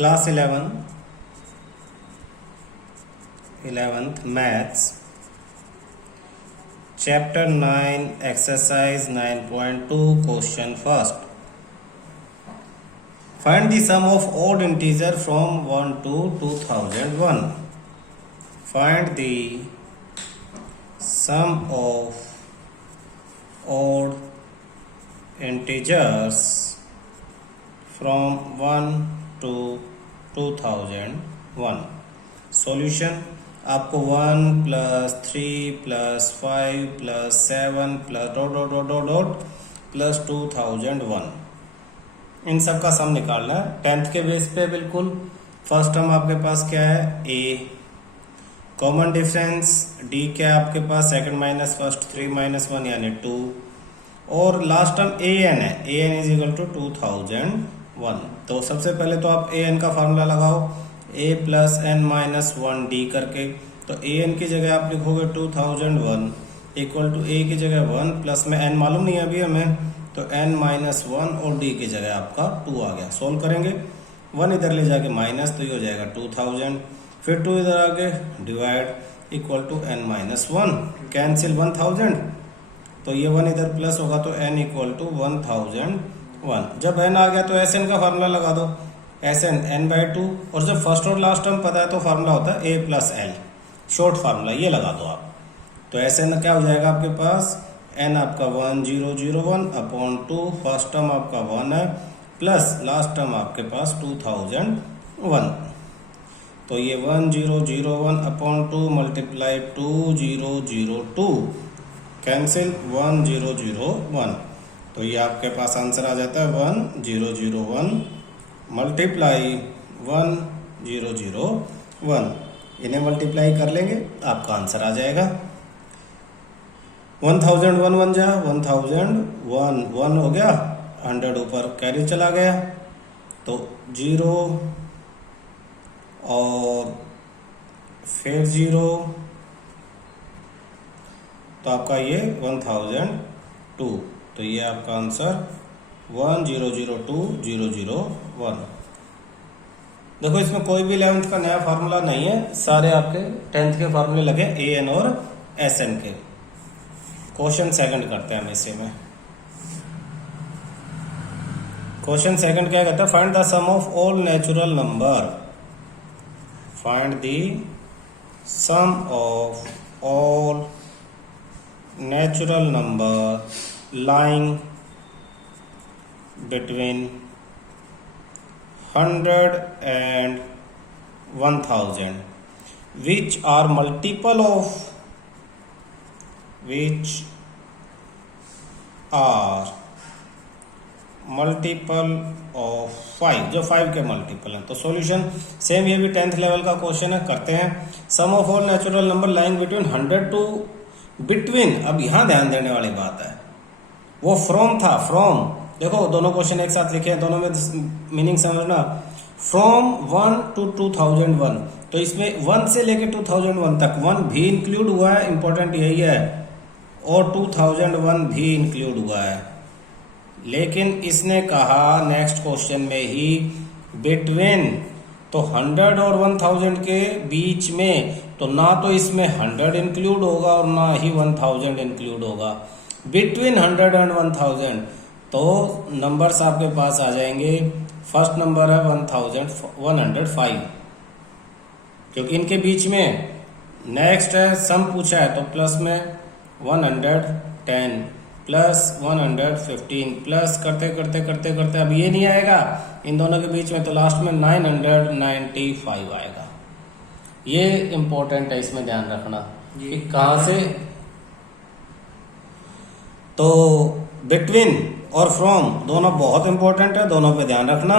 Class 11th Maths, Chapter 9, Exercise 9.2, Question first. Find the sum of odd integer from 1 to 2001. Find the sum of odd integers from 1 to 2001. Solution आपको 1 + 3 + 5 + 7 + ... + 2001 इन सब का सम निकालना है 10th के base पे। बिल्कुल first term आपके पास क्या है a, कॉमन डिफरेंस d क्या है आपके पास, सेकंड माइनस फर्स्ट 3 - 1 यानी 2, और लास्ट टर्म an है, an = 2001। तो सबसे पहले तो आप an का फार्मूला लगाओ a + n - 1d करके। तो an की जगह आप लिखोगे 2001 = a की जगह 1 प्लस में n मालूम नहीं है अभी हमें, तो n - 1 और d की जगह आपका 2 आ गया। सोल्व करेंगे 1 इधर ले जाके माइनस, तो ये हो जाएगा 2000, फिर 2 इधर आके डिवाइड = n - 1 कैंसिल 1000, तो ये 1 इधर प्लस होगा तो n = 1001। जब n आ गया तो Sn का फार्मूला लगा दो, Sn n/2, और जब फर्स्ट और लास्ट टर्म पता है तो फार्मूला होता है a + l, शॉर्ट फार्मूला ये लगा दो आप। तो Sn क्या हो जाएगा आपके पास, n आपका 1001/2, फर्स्ट टर्म आपका 1 है प्लस लास्ट टर्म आपके पास 2001। तो ये 1001/2 × 2002 कैंसिल 1001, तो ये आपके पास आंसर आ जाता है 1001 × 1001। इन्हें मल्टीप्लाई कर लेंगे आपका आंसर आ जाएगा 1001 1 जा 1001 1 हो गया, 100 ऊपर कैरी चला गया, तो 0 और फिर 0, तो आपका ये 1002, तो ये आपका आंसर 1002,001। देखो इसमें कोई भी 11th का नया फार्मूला नहीं है, सारे आपके 10th के फार्मूले लगे an और sn के। क्वेश्चन सेकंड करते हैं हम इसी में। क्वेश्चन सेकंड क्या कहता है, find the sum of all natural number. Find the sum of all natural number lying between 100 and 1000 which are multiple of 5, जो 5 के मल्टीपल हैं। तो सॉल्यूशन सेम, ये भी 10th लेवल का क्वेश्चन है, करते हैं। Sum of all natural number lying between 100 to between, अब यहां ध्यान देने वाली बात है, वो फ्रॉम था, फ्रॉम, देखो दोनों क्वेश्चन एक साथ लिखे हैं, दोनों में मीनिंग समझना। फ्रॉम 1 to 2001, तो इसमें 1 से लेके 2001 तक 1 भी इंक्लूड हुआ है, इंपॉर्टेंट यही है, और 2001 भी इंक्लूड हुआ है। लेकिन इसने कहा नेक्स्ट क्वेश्चन में ही बिटवीन, तो 100 और 1000 के बीच में, तो ना तो इसमें 100 इंक्लूड होगा और ना ही 1000 इंक्लूड होगा। बिटवीन 100 एंड 1000, तो नंबर्स आपके पास आ जाएंगे। फर्स्ट नंबर है 105, क्योंकि इनके बीच में। नेक्स्ट है सम पूछा है, तो प्लस में 110 प्लस 115 प्लस करते करते करते करते अब ये नहीं आएगा इन दोनों के बीच में, तो लास्ट में 995 आएगा। ये इंपॉर्टेंट है, इसमें ध्यान रखना कि कहां से। तो बिटवीन और फ्रॉम दोनों बहुत इंपॉर्टेंट है, दोनों पे ध्यान रखना।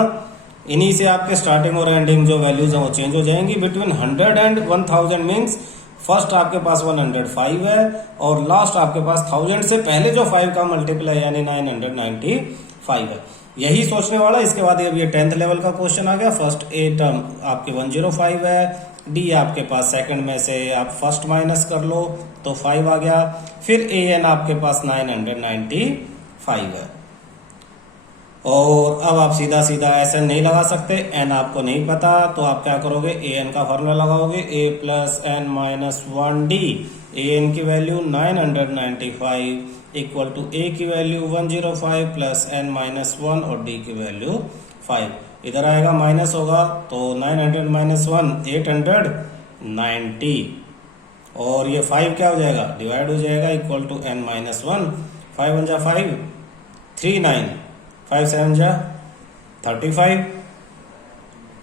इन्हीं से आपके स्टार्टिंग और एंडिंग जो वैल्यूज हैं वो चेंज हो जाएंगी। बिटवीन 100 एंड 1000 मीन्स फर्स्ट आपके पास 105 है और लास्ट आपके पास 1000 से पहले जो 5 का मल्टीप्लाई यानी 995 है। यही सोचने वाला। इसके बाद अब ये 10th लेवल का क्वेश्चन आ गया। फर्स्ट ए टर्म आपके 105 है, डी आपके पास सेकंड में से आप फर्स्ट माइनस कर लो तो 5 आ गया, फिर ए एन आपके पास 995 है। और अब आप सीधा सीधा एस एन नहीं लगा सकते, एन आपको नहीं पता, तो आप क्या करोगे, ए एन का फॉर्मूला लगाओगे, a plus N minus one d. A n की वैल्यू 995 इक्वल टू ए की value 105 plus N minus one और डी की वैल्यू 5। इधर आएगा माइनस होगा तो 900 माइनस वन 890 और ये 5 क्या हो जाएगा, डिवाइड हो जाएगा, equal to n minus one. 5 one जा 5, 39, 5 7 जा 35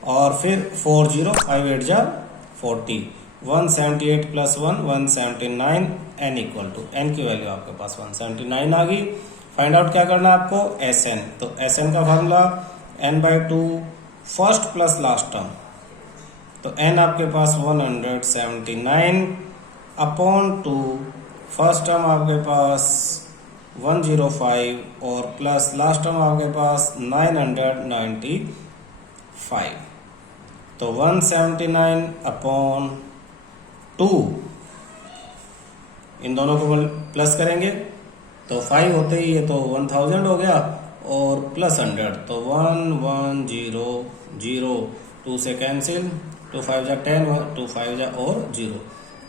और फिर 40, 5 8 जा 40, 178 plus 1 179, n equal to, n की वैल्यू आपके पास 179 आ गई। फाइंड आउट क्या करना है आपको, एस एन। तो एस एन का formula n/2 first plus last term, तो n आपके पास 179 अपॉन 2, फर्स्ट टर्म आपके पास 105 और प्लस लास्ट टर्म आपके पास 995, तो 179 अपॉन 2, इन दोनों को प्लस करेंगे तो 5 होते ही ये तो 1000 हो गया और प्लस 100 तो 1100, 2 से कैंसिल, 2 5 जा 10, 2 5 जा और 0,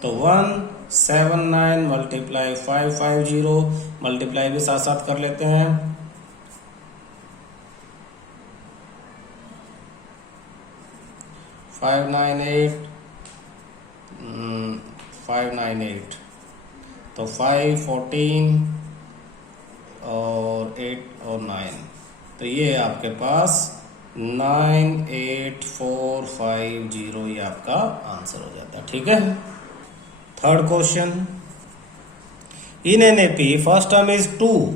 तो 179 मल्टीप्लाई 550, मल्टीप्लाई भी साथ साथ कर लेते हैं, 598, 598, तो 5 14 और 8 और 9, तो ये आपके पास 98450 ये आपका आंसर हो जाता है। ठीक है। Third question, in an AP first term is 2,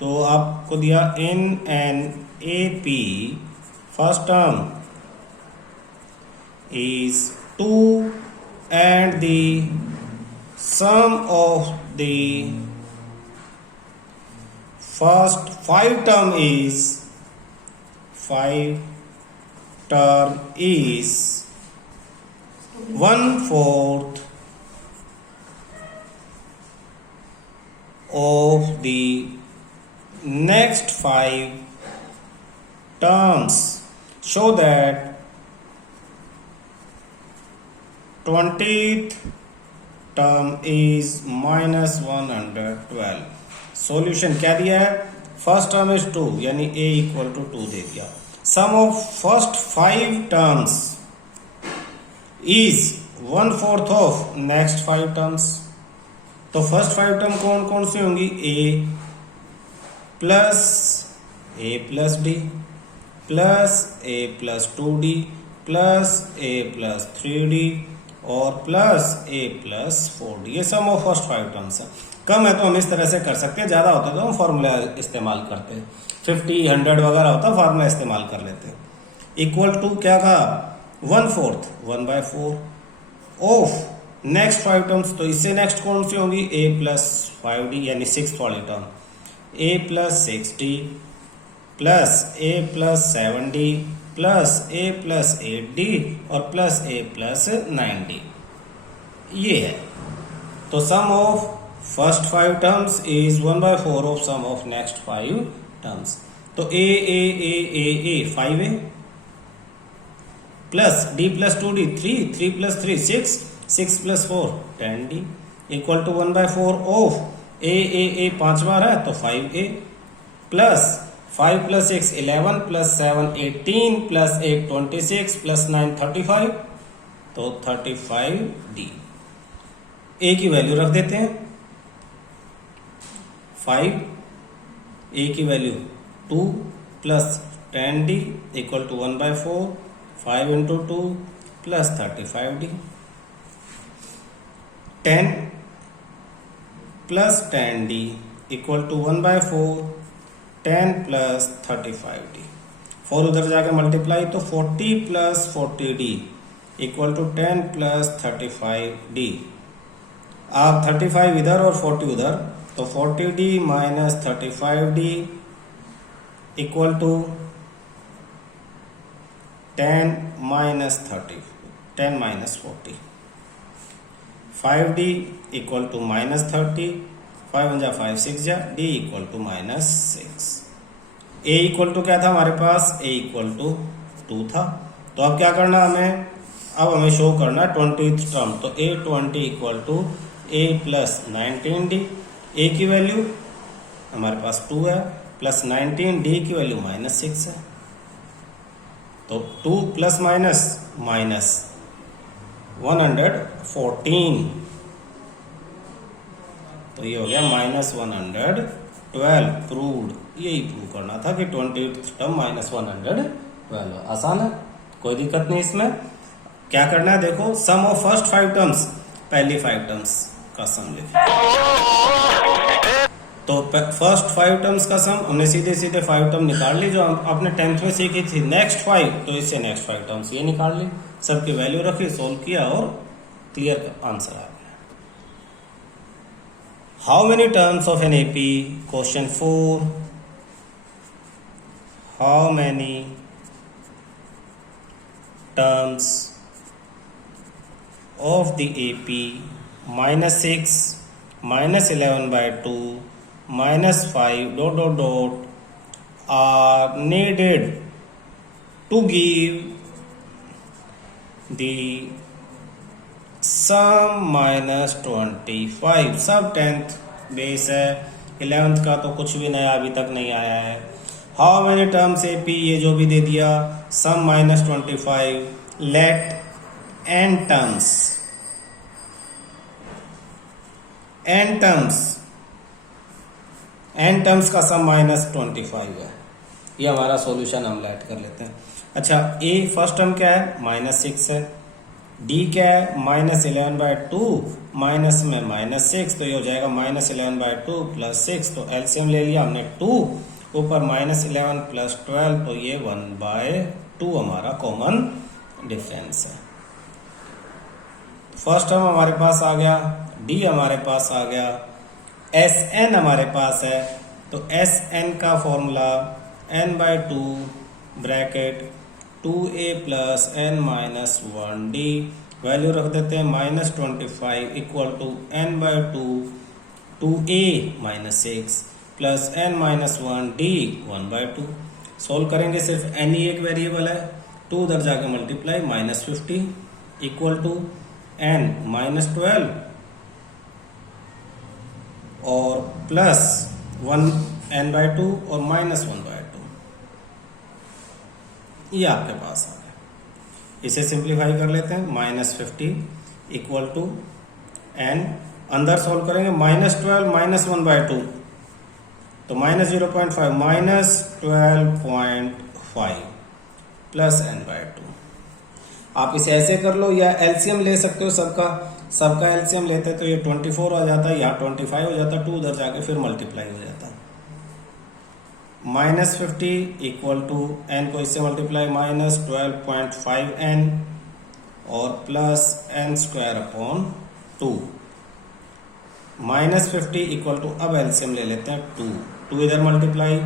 तो आपको दिया in an AP first term is 2 and the sum of the first 5 term is 1/4 of the next 5 terms. Show that 20th term is minus 112. Solution क्या दिया है, first term is 2 यानी a equal to 2 दे दिया। Sum of first 5 terms is 1/4 of next 5 terms. तो first 5 term कौन कौन सी होंगी, a plus d plus a plus 2d plus a plus 3d और प्लस a प्लस 4d। ये सम ऑफ फर्स्ट 5 टर्म्स है। कम है तो हम इस तरह से कर सकते हैं, ज्यादा होता है तो हम फॉर्मूला इस्तेमाल करते हैं, 50 100 वगैरह होता है फार्मूला इस्तेमाल कर लेते हैं। इक्वल टू क्या कहा, 1/4 1/4 ऑफ नेक्स्ट 5 टर्म्स, तो इससे नेक्स्ट कौन सी होगी, a प्लस 5d यानी 6th वाली टर्म, a plus 6d plus a plus 7d plus a plus 8d और प्लस a प्लस 9d, ये है। तो sum of first 5 terms is 1/4 of sum of next 5 terms. तो a 5a plus d plus 2d 3 plus 3 6 plus 4 10d equal to 1/4 of a 5 बार है तो 5a plus 5 प्लस 6 11 plus 7 18 plus 8 26 plus 9 35, तो 35d। a की वैल्यू रख देते हैं 5, a की value 2 plus 10d equal to 1/4 5 into 2 plus 35d, 10 plus 10d equal to 1/4 10 प्लस 35d। 4 उधर जाके मल्टीप्लाई तो 40 प्लस 40d इक्वल टू 10 प्लस 35d। आप 35 इधर और 40 उधर, तो 40d minus 35d equal to 10 minus 40 5d equal to minus 30, 5 1 जा 5 6 जा d equal to minus 6। A equal to क्या था हमारे पास, ए इक्वल टू 2 था। तो अब क्या करना हमें, अब हमें शो करना 20th टर्म। तो A20 equal to A plus 19D। A की वैल्यू हमारे पास 2 है, प्लस 19, डी की वैल्यू -6 है। तो 2 प्लस माइनस माइनस 114, तो ये हो गया -112 प्रूव्ड। यही प्रूव करना था कि 20th टर्म -112। आसान है, कोई दिक्कत नहीं इसमें। क्या करना है देखो, सम ऑफ फर्स्ट 5 टर्म्स, पहली 5 टर्म्स का सम लिखें। तो फर्स्ट 5 टर्म्स का सम हमने सीधे सीधे 5 टर्म निकाल ली जो आपने 10th में सीखी थी। नेक्स्ट 5, तो इससे नेक्स्ट 5 टर्म्स ये निकाल ली, सबकी वैल्यू रखी, सोल्व किया और क्लियर आंसर आ गया। How many terms of an AP, question 4, how many terms of the AP -6 -11/2 -5 ... are needed to give the sum -25। सब 10th बेस है, 11th का तो कुछ भी नया अभी तक नहीं आया है। हाउ मेनी टर्म्स AP, ये जो भी दे दिया, सम -25, लेट n टर्म्स, n टर्म्स का सम -25 है। ये हमारा सॉल्यूशन हम लेट कर लेते हैं। अच्छा, ए फर्स्ट टर्म क्या है, -6 है। डी क्या है, -11/2 माइनस में -6, तो ये हो जाएगा -11/2 + 6। तो एलसीएम ले लिया हमने 2, ऊपर -11 + 12, तो ये 1/2 हमारा कॉमन डिफरेंस है। फर्स्ट टर्म हमारे पास आ गया, डी हमारे पास आ गया, एस एन हमारे पास है। तो एस एन का formula n/2 bracket 2a + n-1d, value रख देते हैं -25 equal to n/2 2a - 6 + n-1d 1/2। Solve करेंगे, सिर्फ n ही एक वेरिएबल है, 2 उधर जाके मल्टीप्लाई -50 इक्वल टू n -12 और प्लस 1 n/2 और -1/2, ये आपके पास आ गया। इसे सिंप्लीफाई कर लेते हैं, -50 इक्वल टू n, अंदर सॉल्व करेंगे -12 -1/2, तो -0.5 -12.5 प्लस n/2। आप इसे ऐसे कर लो या एलसीएम ले सकते हो, सबका एलसीएम लेते तो ये 24 आ जाता है, यहाँ 25 हो जाता, 2 उधर जाके फिर मल्टीप्लाई हो जाता। -50 इक्वल टू n को इससे मल्टीप्लाई -12.5n और प्लस n² -50 इक्वल टू, अब एलसीएम ले लेते हैं 2 इधर मल्टीप्लाई,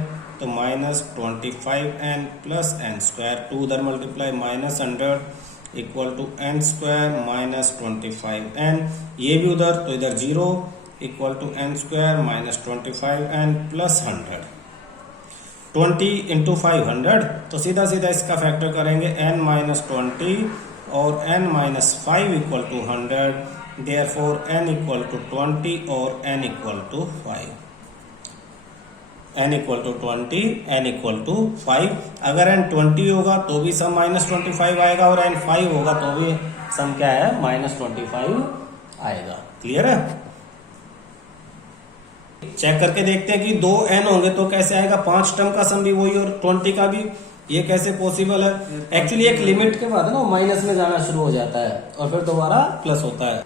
तो -25n प्लस n², 2 उधर multiply -100 equal to n² -25n, ये भी उधर, तो इधर 0 equal to n² -25n plus 100, 20 × 500, तो सीधा सीधा इसका फैक्टर करेंगे n-20 और n-5 equal to 100, therefore n equal to 20 और n equal to 5, n equal to 20, n equal to 5। अगर n 20 होगा तो भी सम -25 आएगा और n 5 होगा तो भी सम क्या है, -25 आएगा। क्लियर है? चेक करके देखते हैं कि 2 n होंगे तो कैसे आएगा, 5 टर्म का सम भी वही और 20 का भी, ये कैसे पॉसिबल है। एक्चुअली एक लिमिट के बाद ना माइनस में जाना शुरू हो जाता है और फिर दोबारा प्लस होता है।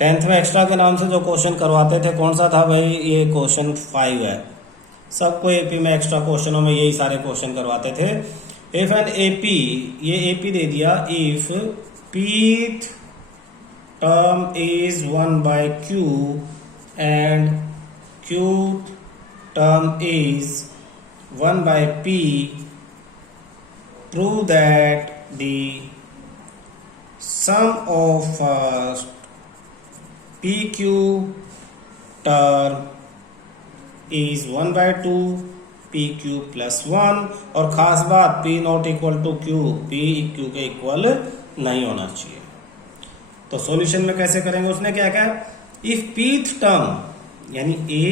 10th में एक्स्ट्रा के नाम से जो क्वेश्चन करवाते थे, कौन सा था भाई, ये क्वेश्चन 5 है। सबको एपी में एक्स्ट्रा क्वेश्चनों में यही सारे क्वेश्चन करवाते थे। इफ एन एपी, ये एपी दे दिया, if pth term is 1/q and qth term is 1/p, prove that the sum of first pq term is 1/2 p q plus 1, और खास बात p not equal to q, p q के इक्वल नहीं होना चाहिए। तो सॉल्यूशन में कैसे करेंगे, उसने क्या कहा, इफ पीथ टर्म यानी a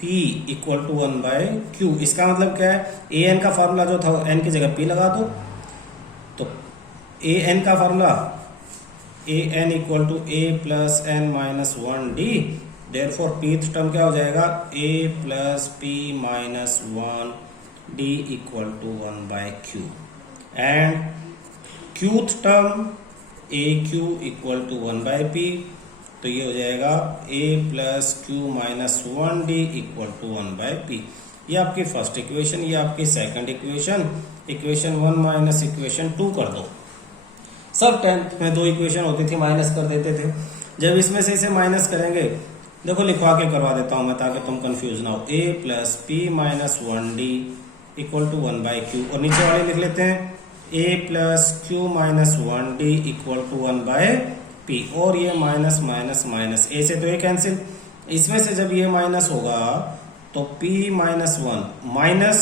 p equal to 1 by q, इसका मतलब क्या है, ए एन का फॉर्मूला जो था एन की जगह पी लगा दो, तो ए एन का formula a n equal to a plus N minus 1 d, therefore pth term क्या हो जाएगा, a plus p minus 1 d equal to 1 by q, and qth term a q equal to 1 by p, तो ये हो जाएगा a plus q minus 1 d equal to 1 by p. ये आपकी first equation, ये आपकी second equation, equation 1 minus equation 2 कर दो। सब 10th में 2 इक्वेशन होती थी, माइनस कर देते थे। जब इसमें से इसे माइनस करेंगे, देखो लिखवा के करवा देता हूं मैं ताकि तुम कंफ्यूज ना हो, a plus p minus 1 d equal to 1 by q, और नीचे वाले लिख लेते हैं a plus q minus 1 d equal to 1 by p, और ये माइनस माइनस माइनस, ए से तो ये कैंसिल, इसमें से जब ये माइनस होगा तो p माइनस 1 माइनस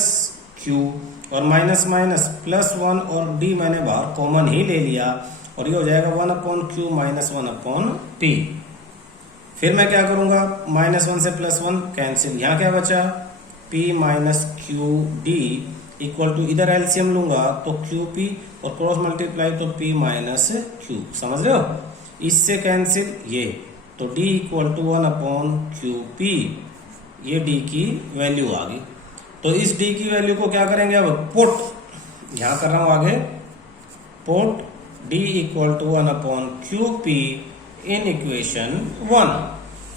क्यू, और माइनस माइनस प्लस 1, और d मैंने बाहर कॉमन ही ले लिया, और ये हो जाएगा 1 upon q minus 1 upon P. फिर मैं क्या करूंगा, माइनस 1 से प्लस 1 कैंसिल, यहाँ क्या बचा, p minus q d equal to, इधर एलसीएम लूंगा तो क्यू पी, और क्रॉस मल्टीप्लाई तो p माइनस क्यू, समझ रहे हो, इससे कैंसिल ये, तो d equal to 1 upon q p, ये d की वैल्यू आ गई। तो इस d की वैल्यू को क्या करेंगे, अब पुट, यहां कर रहा हूं आगे, put d equal to 1 upon q p in equation 1।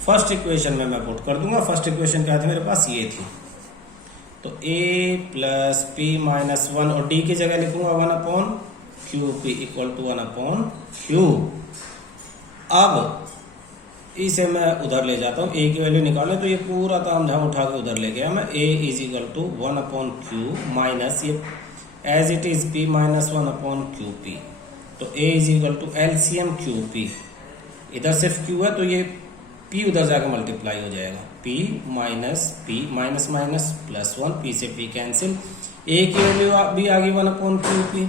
First equation में मैं पुट कर दूंगा, फर्स्ट इक्वेशन क्या थी मेरे पास, ये थी, तो a प्लस पी माइनस 1, और d की जगह लिखूंगा 1 upon q p equal to 1 upon q. अब इसे मैं उधर ले जाता हूँ, a की वैल्यू निकालें, तो ये पूरा ताम झाम उठा के उधर ले गया मैं, a is equal to 1 upon q minus ये as it is p minus 1 upon q p, तो a is equal to LCM q p, इधर सिर्फ q है तो ये p उधर जाकर मल्टीप्लाई हो जाएगा, p minus p minus minus plus 1, p से p कैंसिल, a की वैल्यू भी आ गई 1 अपॉन क्यू पी।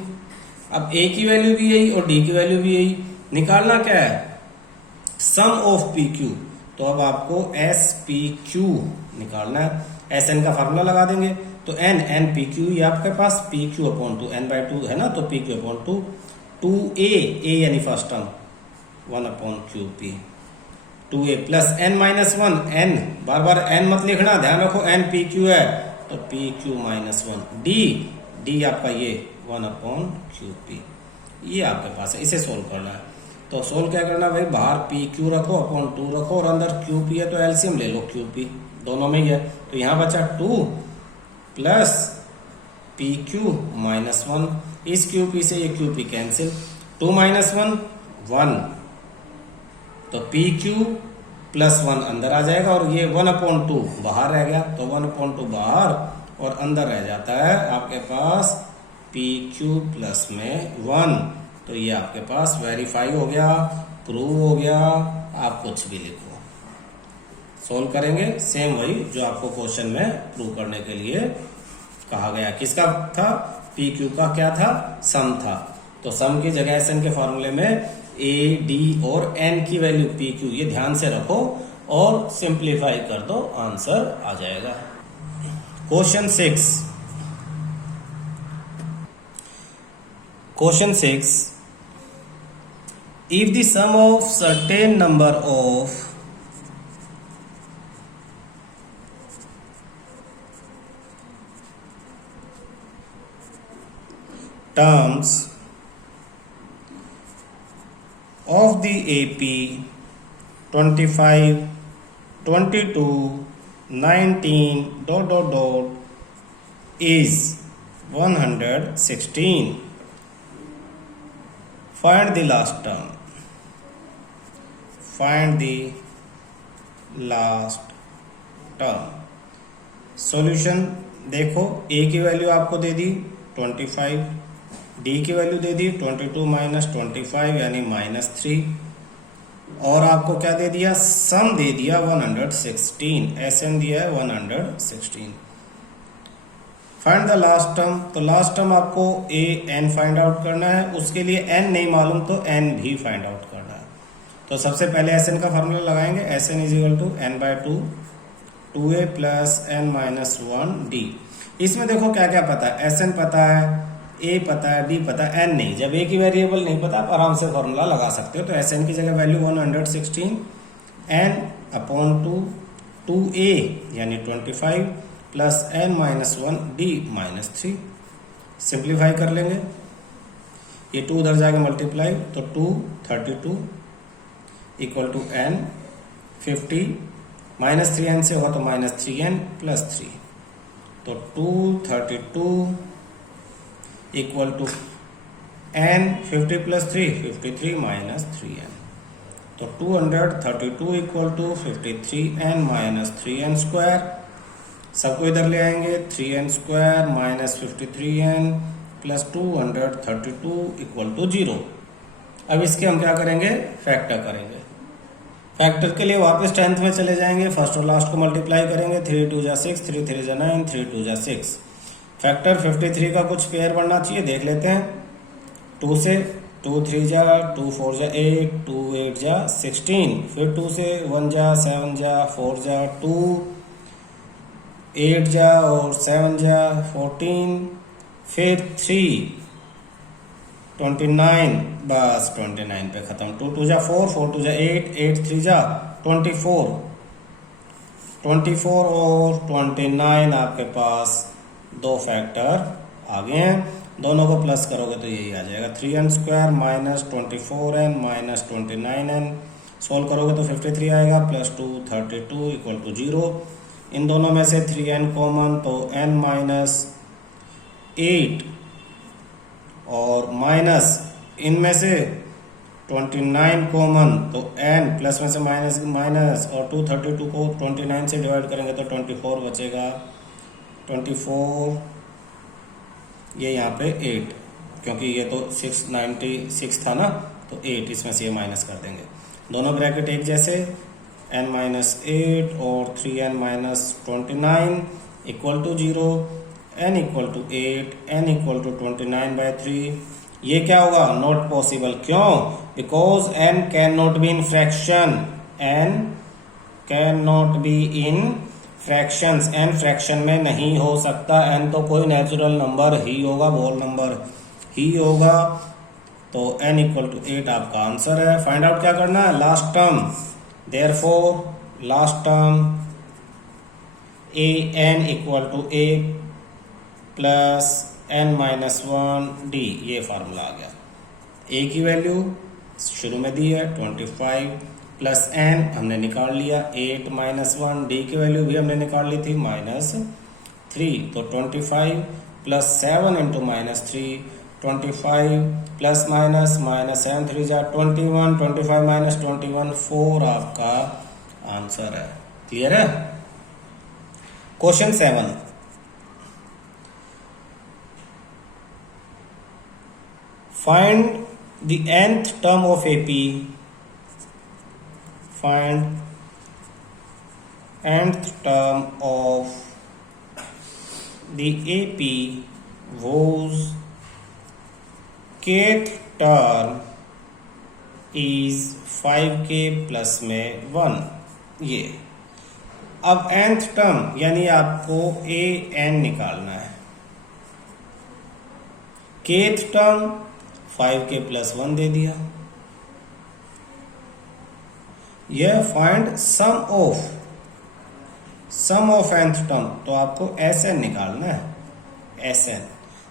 अब a की वैल्यू भी यही और d की वैल्यू भी यही, निकालना क्या है, सम ऑफ पी क्यू, तो अब आपको एस पी क्यू निकालना है, एस एन का फार्मूला लगा देंगे, तो एन एन पी क्यू, ये आपके पास p q upon 2, n by 2 है ना, तो p q upon 2, 2a, a यानी first term 1 upon q p, 2a plus N minus 1, n बार बार एन मत लिखना, ध्यान रखो एन पी क्यू है, तो पी क्यू माइनस 1, डी आपका ये 1 अपॉन क्यू पी, ये आपके पास है, इसे सोल्व करना है। तो सोल्व क्या करना भाई, बाहर पी क्यू रखो अपॉन 2 रखो, और अंदर क्यू पी है तो एलसीएम ले लो क्यू पी, दोनों में ही है, तो यहाँ बचा 2 प्लस पी क्यू माइनस 1, इस क्यू पी से ये क्यू पी कैंसिल, 2 माइनस 1 1, तो पी क्यू प्लस 1 अंदर आ जाएगा, और ये 1 अपॉन 2 बाहर रह गया, तो 1 अपॉन 2 बाहर, और अंदर रह जाता है आपके पास पी क्यू प्लस में 1, तो ये आपके पास वेरीफाई हो गया, प्रूव हो गया, आप कुछ भी लिखो, सोल्व करेंगे सेम वही जो आपको क्वेश्चन में प्रूव करने के लिए कहा गया। किसका था, पी क्यू का क्या था, सम था, तो सम की जगह एस एन के फॉर्मूले में ए डी और एन की वैल्यू पी क्यू, ये ध्यान से रखो और सिंप्लीफाई कर दो, आंसर आ जाएगा। Question 6, question 6, if the sum of certain number of terms of the AP 25, 22, 19 is 116, find the last term, find the last term. Solution देखो, a की वैल्यू आपको दे दी 25, d की वैल्यू दे दी 22 माइनस 25 यानी -3, और आपको क्या दे दिया, सम दे दिया 116, एस एन दिया है 116। फाइंड द लास्ट टर्म, तो लास्ट टर्म आपको ए एन फाइंड आउट करना है, उसके लिए एन नहीं मालूम तो एन भी फाइंड आउट करना है। तो सबसे पहले एस एन का फॉर्मूला लगाएंगे, S N is equal to N by two 2a plus N minus 1d। इसमें देखो क्या क्या पता है, एस एन पता है, ए पता है, डी पता है, एन नहीं। जब ए की वेरिएबल नहीं पता आप आराम से फॉर्मूला लगा सकते हो। तो एस एन की जगह वैल्यू 116 एन अपॉन 2a यानी 25 plus N minus 1d minus 3। Simplify कर लेंगे, ये 2 उधर जाके मल्टीप्लाई, तो 232 equal to N 50 minus 3n से होगा तो माइनस 3n प्लस 3, तो 232 equal to n 50 plus 3 53 minus 3n, तो 232 equal to 53n minus 3n square. सबको इधर ले आएंगे, 3n square minus 53n plus 232 equal to 0। अब इसके हम क्या करेंगे, फैक्टर करेंगे। फैक्टर के लिए वापस 10th में चले जाएंगे, फर्स्ट और लास्ट को मल्टीप्लाई करेंगे, 3 2 जा 6, 3 3 जा 9, 3 2 जा 6। फैक्टर 53 का कुछ पेयर बनना चाहिए, देख लेते हैं। 2 से 2 3 जा, 2 4 जा 8, 2 8 जा 16, फिर 2 से 1 जा 7 जा 4 जा 2, 8 जा और 7 जा 14, फिर 3 29, बस 29 पे खत्म। 2 2 जा 4, 4 2 जा 8, 8 3 जा 24, 24 और 29 आपके पास दो फैक्टर आ गए हैं। दोनों को प्लस करोगे तो यही आ जाएगा, 3n square minus 24n minus 29n। Solve करोगे तो 53 आएगा प्लस 232 इक्वल टू 0। इन दोनों में से 3n कॉमन, तो n माइनस 8 और माइनस इनमें से 29 कॉमन, तो n प्लस में से माइनस माइनस, और 232 को 29 से डिवाइड करेंगे तो 24 बचेगा। 24 ये यहाँ पे 8, क्योंकि ये तो 696 था ना, तो 8 इसमें से ये माइनस कर देंगे। दोनों ब्रैकेट एक जैसे, n माइनस 8 और 3n minus 29 equal to 0, n equal to 8, n equal to 29/3। ये क्या होगा, नॉट पॉसिबल। क्यों? Because n can not be in fraction, n can not be in fractions, n fraction में नहीं हो सकता। n तो कोई नेचुरल नंबर ही होगा, होल नंबर ही होगा। तो n इक्वल टू 8 आपका आंसर है। फाइंड आउट क्या करना है, last term. Therefore last term a n equal to a plus n minus 1d, ये फार्मूला आ गया। a की वैल्यू शुरू में दी है 25 प्लस n हमने निकाल लिया 8 माइनस 1, d की वैल्यू भी हमने निकाल ली थी माइनस 3, तो 25 plus 7 into minus 3, 25 plus minus minus 7 3 जा 21, 25 माइनस 21 4 आपका आंसर है। क्लियर है? Question 7, find the nth term of AP, find nth term of the AP whose kth term is 5k plus में 1। ये अब nth टर्म यानी आपको a n निकालना है, kth टर्म 5k प्लस 1 दे दिया। यह find sum of nth term, तो आपको Sn निकालना है, Sn।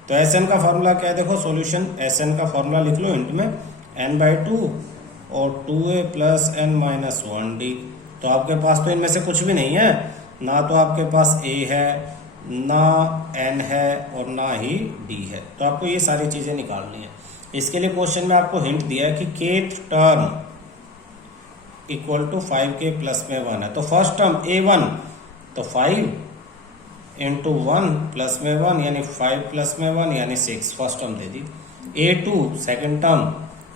तो Sn का फॉर्मूला क्या है, देखो सॉल्यूशन, Sn का फॉर्मूला लिख लो इंट में n/2 और 2a plus n minus 1d। तो आपके पास तो इनमें से कुछ भी नहीं है, ना तो आपके पास a है, ना n है और ना ही d है। तो आपको ये सारी चीजें निकालनी है। इसके लिए क्वेश्चन में आपको हिंट दिया है कि kth term equal to 5k plus में 1 है। तो फर्स्ट टर्म a1 तो 5 इंटू 1 प्लस में 1 यानी 5 प्लस में 1 यानी 6, फर्स्ट टर्म दे दी। a2 सेकेंड टर्म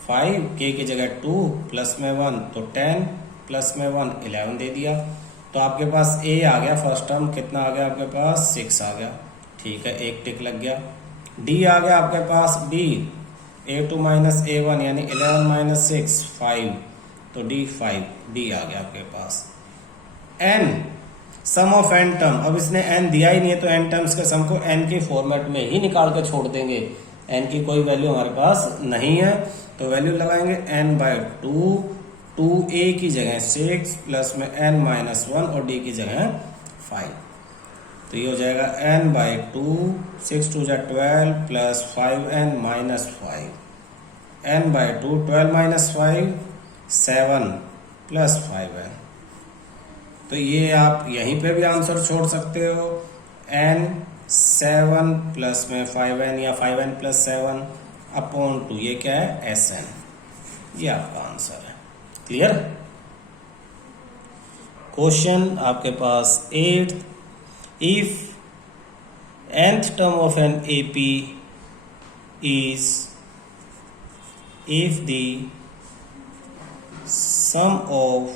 5, k की जगह 2 प्लस में 1 तो 10 प्लस में 1 11 दे दिया। तो आपके पास a आ गया फर्स्ट टर्म, कितना आ गया आपके पास 6 आ गया। ठीक है, एक टिक लग गया। डी आ गया आपके पास, डी A2 माइनस A1 यानी 11 माइनस 6 5, तो डी 5, डी आ गया आपके पास। N sum of n term, अब इसने एन दिया ही नहीं है तो एन टर्म्स के सम को एन के फॉर्मेट में ही निकाल के छोड़ देंगे। एन की कोई वैल्यू हमारे पास नहीं है तो वैल्यू लगाएंगे n बाय 2, 2a की जगह 6 प्लस में n माइनस 1 और d की जगह 5, तो ये हो जाएगा n बाय 2, 6 2 जा 12 plus 5n minus 5, n by 2 12 minus 5 7 plus 5n। तो ये आप यहीं पे भी आंसर छोड़ सकते हो, n 7 प्लस में 5n या 5n प्लस 7 अपॉन 2, ये क्या है Sn, ये आपका आंसर है। क्लियर। क्वेश्चन आपके पास 8, if nth term of an AP is if the sum of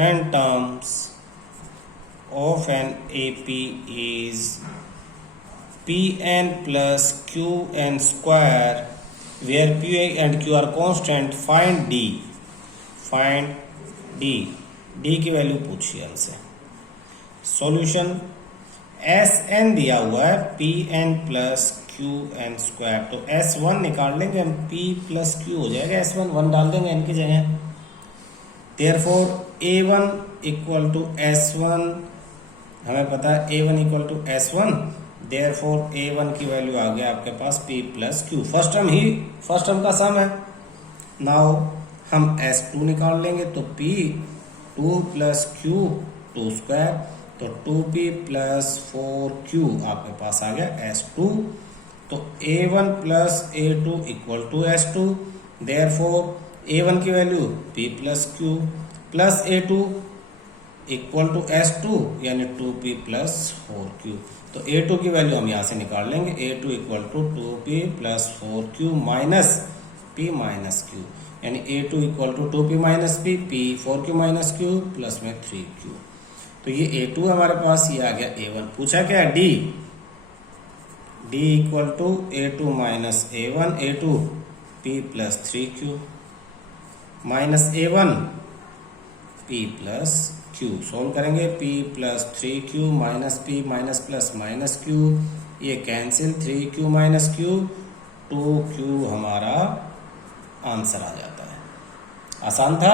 n terms of an AP is Pn plus Qn square where P and Q are constant, find D, find D, D की value पूछिए हमसे। Solution Sn दिया हुआ है Pn plus Qn square, तो S1 निकाल लेंगे हम, P प्लस Q हो जाएगा S1, 1 डाल देंगे n की जगह। Therefore A1 equal to S1, हमें पता है A1 equal to S1, therefore A1 की वैल्यू आ गया आपके पास P plus Q, first term का सम है। नाउ हम S2 निकाल लेंगे तो P 2 प्लस Q 2 स्क्वायर, तो 2P प्लस 4Q आपके पास आ गया S2, तो A1 plus A2 equal to S2, therefore A1 की value P plus Q plus A2 equal to S2 यानी 2P प्लस 4Q, तो A2 की वैल्यू हम यहाँ से निकाल लेंगे, A2 equal to 2P plus 4Q minus P minus Q, यानी A2 equal to 2P minus P, P 4Q minus Q plus में 3Q, तो ये A2 हमारे पास, ये आ गया A1। पूछा क्या है, D equal to A2 minus A1, A2 P plus 3Q minus A1 P plus Q, solve करेंगे P plus 3Q minus P minus plus minus Q, ये cancel, 3Q minus Q 2Q हमारा answer आ जाता है। आसान था।